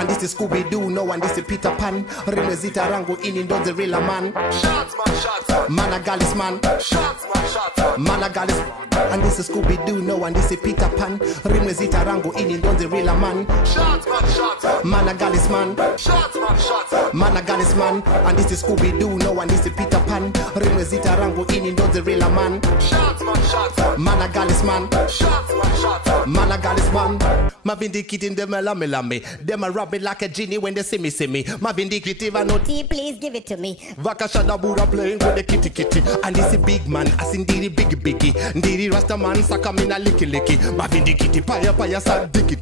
and this is Scooby-Doo, no one this is Peter Pan. Rimwe zita rangu ini ndo the Rilla man. Shots man, shots. Man a galis man. Shots man, shots. Man a galis. And this is Scooby-Doo, no one this is Peter Pan. Rimwe zita rangu ini ndo the Rilla man. Shots man, shots. Man a galis man. Shots man, shots. Man a galis man. And this is Scooby-Doo, no one this is Peter Pan. Rimwe zita rangu ini ndo the Rilla man. Shots man, shots. Man a galis man. Shots man, shots. Man a galis man. Ma vindicating them a lame. Them a rub it like a genie when they see me. Ma vindicative and not T, please give it to me. Vaka Shadabura playing with the kitty. And this a big man, as in diri biggie. Diri rasta man, saka mina licky. Ma vindicati paya sa dicky.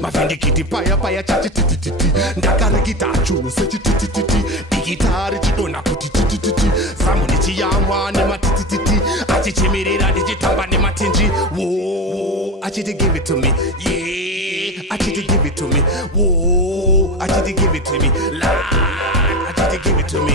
Ma vindicati paya chachi titi. Ndakare guitar chunu se titi. Di guitar chidona kuti titi. Samuni chiyamwa ne ma titi. Achi chimirira digitamba ne matinji. Whoa, achi to give it to me. Yeah, achi to give it to me. Whoa, achi to give it to me. To give it to me.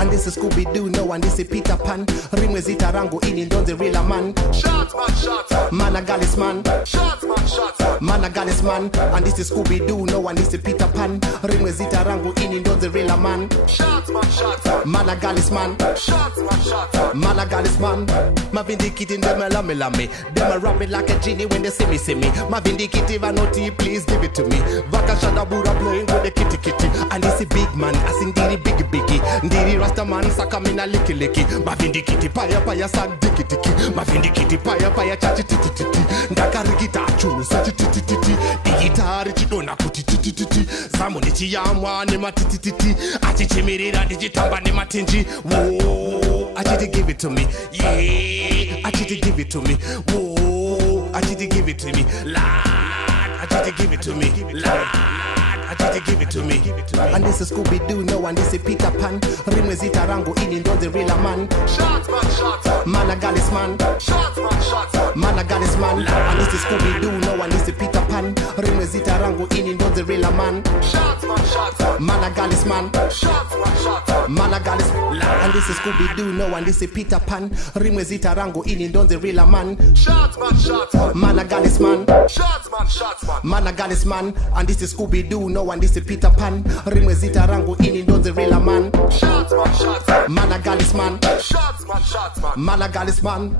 And this is Scooby-Doo, no one this is Peter Pan. Rimwe zita rangu ini ndo the Rilla man. Shots man, shots. Man a galis man. Shots man, shots. Man a galis man. And this is Scooby-Doo, no one this is Peter Pan. Rimwe zita rangu ini ndo the Rilla man. Shots man, shots. Man a galis man. Shots man, shots. Man a galis man. Ma vindicating them a lame. Them a rub it like a genie when they see me. Ma vindicative and naughty, please give it to me. Vaka Shadabura playing with the kitty. And this is big man, as in diri biggie. Ndiri rasta man saka mina licky. Ma vindicati paya sa dicky. Ma vindicati paya chachi titi. Ndakari guitar chunu sa titi. Di guitar chidona kuti titi. Samuni chiyamwa ne ma titi. Achi chimirira digitamba ne matinji. Whoa, achi to give it to me. Yeah, achi to give it to me. Whoa, achi to give it to me. Lord, achi to give it to me. Lord, achi to give it to me. And this is Scooby-Doo, no one this is Peter Pan. Rimwe zita rangu ini ndo the Rilla man. Shots man, shots. Man a galis man. Shots man, shots. Man a galis man. And this is Scooby-Doo, no one this is Peter Pan. Rimwe zita rangu ini ndo the Rilla man. Shots man, shots. Man a galis man. Shots man, shots. Man a galis. And this is Scooby-Doo, no one this is Peter Pan. Rimwe zita rangu ini ndo the Rilla man. Shots man, shots. Man a galis man. Shots man, shots man. Man a galis man. And this is Scooby-Doo, no one this is Peter Pan. Rimwe zita rangu ini ndo the Rilla man. Shots man, shots. Man a galis man. Shots man, shots man. Man a galis man.